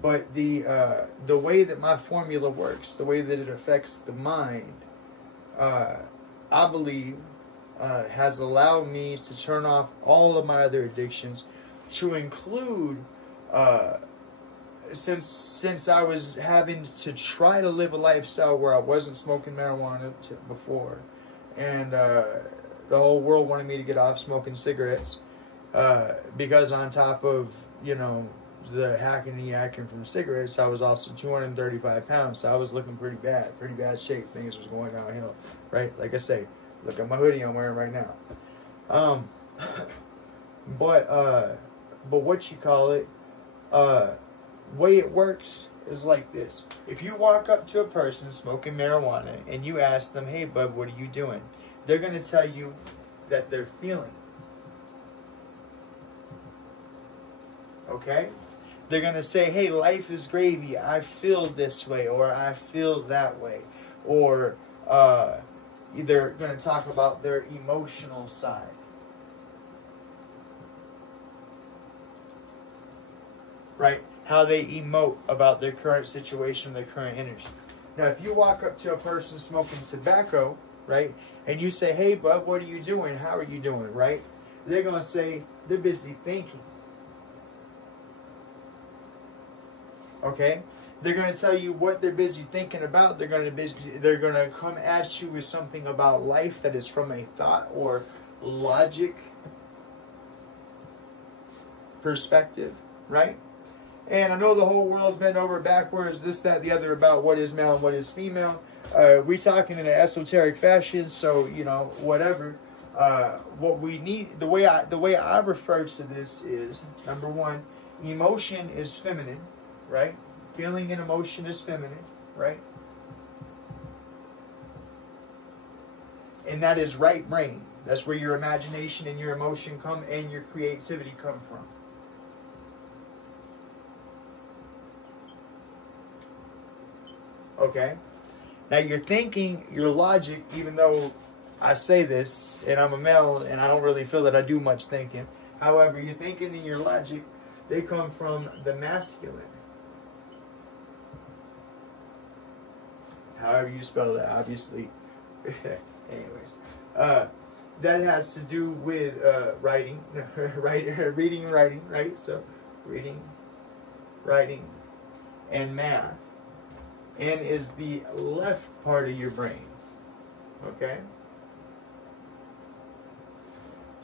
But the way that my formula works, the way that it affects the mind, I believe has allowed me to turn off all of my other addictions, to include since I was having to try to live a lifestyle where I wasn't smoking marijuana before, and the whole world wanted me to get off smoking cigarettes, because on top of, you know, the hacking and yakking from cigarettes, I was also 235 pounds, so I was looking pretty bad shape. Things was going downhill, right? Like I say, look at my hoodie I'm wearing right now. But what you call it, way it works is like this. If you walk up to a person smoking marijuana and you ask them, hey bud, what are you doing? They're going to tell you that they're feeling. Okay? They're going to say, hey, life is gravy. I feel this way, or I feel that way. Or they're going to talk about their emotional side. Right? How they emote about their current situation, their current energy. Now, if you walk up to a person smoking tobacco, right, and you say, hey, bud, what are you doing? How are you doing, right? They're going to say, they're busy thinking. Okay? They're going to tell you what they're busy thinking about. They're going to come at you with something about life that is from a thought or logic perspective, right? And I know the whole world's bent over backwards, this, that, the other, about what is male and what is female. We talking in an esoteric fashion, so, you know, whatever. What we need, the way I refer to this is, number one, emotion is feminine, right? Feeling and emotion is feminine, right? And that is right brain. That's where your imagination and your emotion come, and your creativity come from. Okay? Now your thinking, your logic, even though I say this, and I'm a male, and I don't really feel that I do much thinking. However, your thinking and your logic, they come from the masculine. However you spell that, obviously. Anyways. That has to do with writing, reading and writing, right? So, reading, writing, and math. And is the left part of your brain. Okay?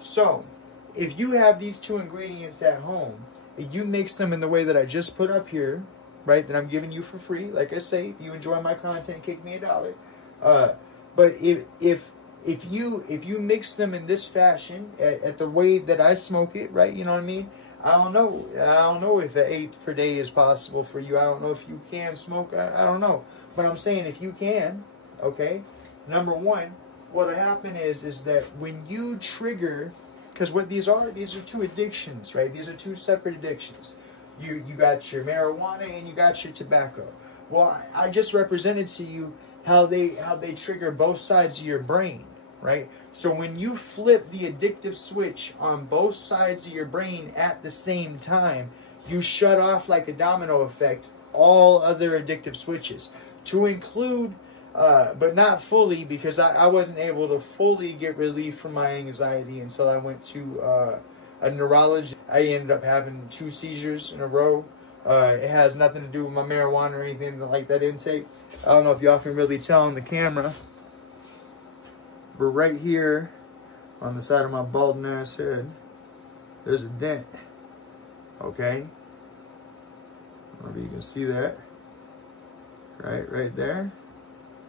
So, if you have these two ingredients at home, you mix them in the way that I just put up here, right, that I'm giving you for free. Like I say, if you enjoy my content, kick me $1. But if you mix them in this fashion, at the way that I smoke it, right, you know what I mean? I don't know if an eighth per day is possible for you. I don't know if you can smoke. I don't know. But I'm saying if you can, okay, number one, what'll happen is that when you trigger, because what these are two addictions, right? These are two separate addictions. You got your marijuana and you got your tobacco. Well, I just represented to you how they trigger both sides of your brain, right? So when you flip the addictive switch on both sides of your brain at the same time, you shut off, like a domino effect, all other addictive switches, to include, but not fully, because I wasn't able to fully get relief from my anxiety until I went to a neurologist. I ended up having 2 seizures in a row. It has nothing to do with my marijuana or anything like that intake. I don't know if y'all can really tell on the camera, but right here on the side of my balding ass head, there's a dent. Okay? Maybe you can see that. Right there.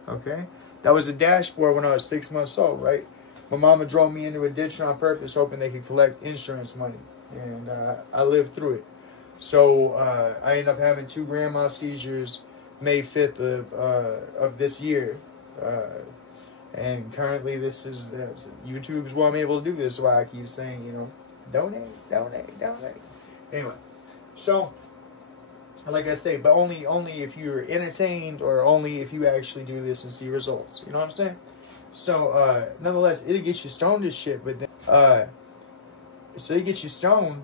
Okay? That was a dashboard when I was 6 months old, right? My mama drove me into a ditch on purpose, hoping they could collect insurance money. And I lived through it. So I ended up having 2 grandma seizures May 5th of this year. And currently this is YouTube's where I'm able to do this. Why I keep saying, you know, donate. Anyway, so like I say, but only if you're entertained, or only if you actually do this and see results. You know what I'm saying? So nonetheless, it'll get you stoned as shit. But then, so it gets you stoned,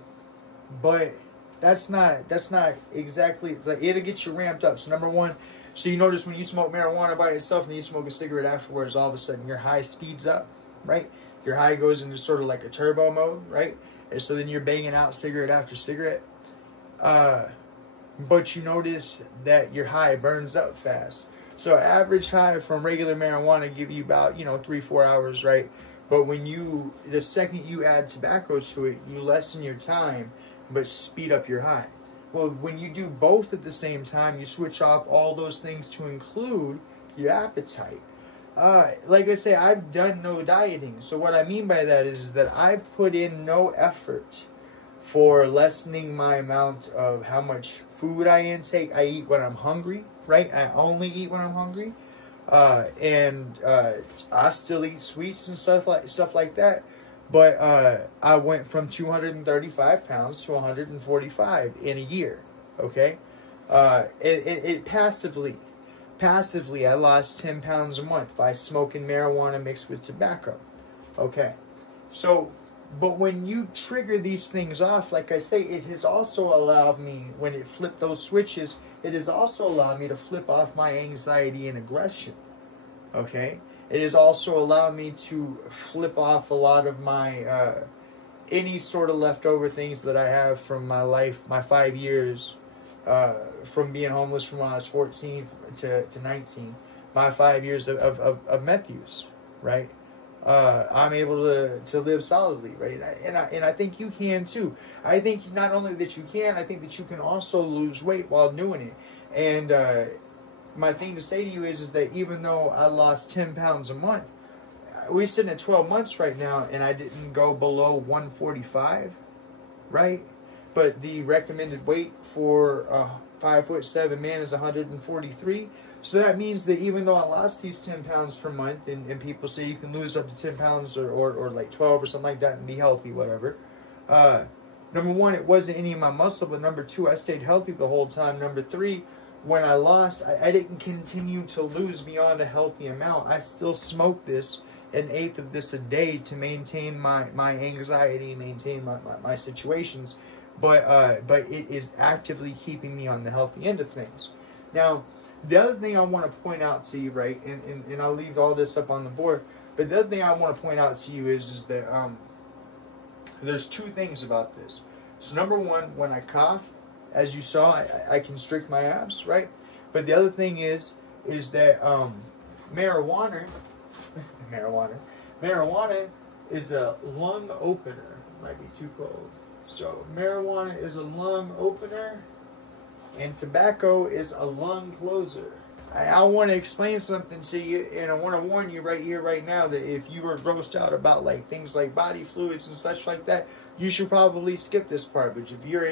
but that's not exactly, like, it'll get you ramped up. So number one, so you notice when you smoke marijuana by itself and then you smoke a cigarette afterwards, all of a sudden your high speeds up, right? Your high goes into sort of like a turbo mode, right? And so then you're banging out cigarette after cigarette. But you notice that your high burns up fast. So average high from regular marijuana give you about, 3-4 hours, right? But when the second you add tobacco to it, you lessen your time, but speed up your high. Well, when you do both at the same time, you switch off all those things to include your appetite. Like I say, I've done no dieting. So what I mean by that is that I've put in no effort for lessening my amount of how much food I intake. I eat when I'm hungry, right? I only eat when I'm hungry. And I still eat sweets and stuff like that. But I went from 235 pounds to 145 in a year, okay? Passively, I lost 10 pounds a month by smoking marijuana mixed with tobacco, okay? So, but when you trigger these things off, like I say, it has also allowed me, when it flipped those switches, it has also allowed me to flip off my anxiety and aggression, okay? It has also allowed me to flip off a lot of my, any sort of leftover things that I have from my life, my 5 years, from being homeless from when I was 14 to 19, my 5 years of meth use, right? I'm able to live solidly, right? And I think you can too. I think not only that you can, I think that you can also lose weight while doing it. And my thing to say to you is that even though I lost 10 pounds a month, we're sitting at 12 months right now, and I didn't go below 145, right? But the recommended weight for a 5'7" man is 143. So that means that even though I lost these 10 pounds per month, and people say you can lose up to 10 pounds or like 12 or something like that and be healthy, whatever. Number one, it wasn't any of my muscle, but number two, I stayed healthy the whole time. Number three, when I lost, I didn't continue to lose beyond a healthy amount. I still smoked this, an eighth of this a day, to maintain my anxiety, maintain my situations. But it is actively keeping me on the healthy end of things. Now, the other thing I want to point out to you, right, and I'll leave all this up on the board, but the other thing I want to point out to you is that there's two things about this. So number one, when I cough, as you saw, I constrict my abs, right? But the other thing is that marijuana is a lung opener. Might be too cold. So marijuana is a lung opener, and tobacco is a lung closer. I want to explain something to you, and I want to warn you right here, right now, that if you are grossed out about like things like body fluids and such like that, you should probably skip this part. But if you're in